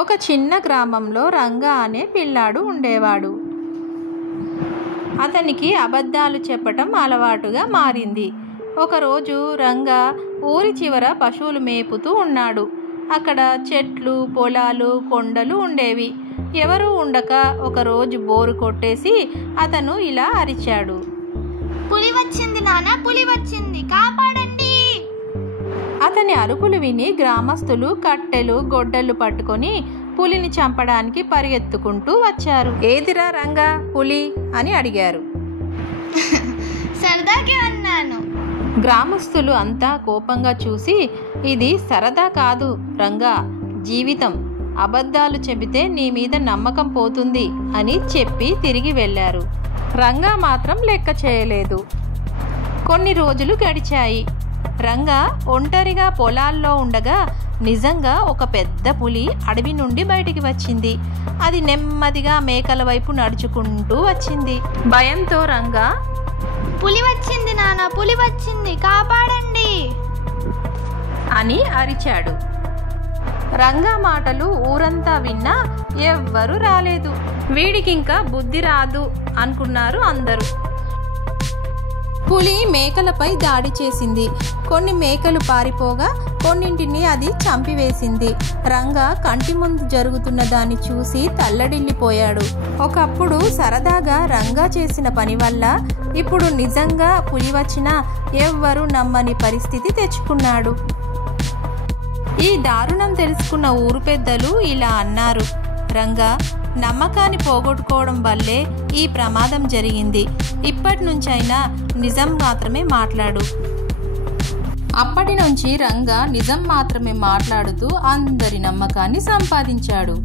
ఒక చిన్న గ్రామంలో రంగా అనే పిల్లాడు ఉండేవాడు. అతనికి అబద్ధాలు చెప్పటం అలవాటుగా మారింది. ఒకరోజు రంగా ఊరి చివర పశువులు మేపుతూ ఉన్నాడు. అక్కడ చెట్లు, పొలాలు, కొండలు ఉండేవి. ఎవరూ ఉండక ఒకరోజు బోరు కొట్టేసి అతను ఇలా అరిచాడు, పులి వచ్చింది నాన్న, పులి వచ్చింది, కాపాడండి. అతని అరుపులు విని గ్రామస్తులు కట్టెలు, గొడ్డళ్ళు పట్టుకొని పులిని చంపడానికి పరిగెత్తుకుంటూ వచ్చారు. ఏదిరా రంగా, పులి అని అడిగారు. సరదాకే అన్నాను. గ్రామస్తులు అంతా కోపంగా చూసి, ఇది సరదా కాదు రంగా, జీవితం. అబద్ధాలు చెబితే నీ మీద నమ్మకం పోతుంది అని చెప్పి తిరిగి వెళ్ళారు. రంగా మాత్రం లెక్క చేయలేదు. కొన్ని రోజులు గడిచాయి. రంగా ఒంటరిగా పొలాల్లో ఉండగా నిజంగా ఒక పెద్ద పులి అడవి నుండి బయటికి వచ్చింది. అది నెమ్మదిగా మేకల వైపు నడుచుకుంటూ వచ్చింది. భయంతో రంగా, పులి వచ్చింది నాన్న, పులి వచ్చింది, కాపాడండి అని అరిచాడు. రంగా మాటలు ఊరంతా విన్నా ఎవ్వరూ రాలేదు. వీడికింకా బుద్ధి రాదు అనుకున్నారు అందరూ. పులి మేకలపై దాడి చేసింది. కొన్ని మేకలు పారిపోగా కొన్నింటిని అది చంపివేసింది. రంగా కంటి ముందు జరుగుతున్న దాన్ని చూసి తల్లడిల్లిపోయాడు. ఒకప్పుడు సరదాగా రంగా చేసిన పని వల్ల ఇప్పుడు నిజంగా పులి వచ్చినా ఎవ్వరూ నమ్మని పరిస్థితి తెచ్చుకున్నాడు. ఈ దారుణం తెలుసుకున్న ఊరు పెద్దలు ఇలా అన్నారు, రంగా, నమ్మకాన్ని పోగొట్టుకోవడం వల్లే ఈ ప్రమాదం జరిగింది. ఇప్పటి నుంచైనా నిజం మాత్రమే మాట్లాడు. అప్పటి నుంచి రంగా నిజం మాత్రమే మాట్లాడుతూ అందరి నమ్మకాన్ని సంపాదించాడు.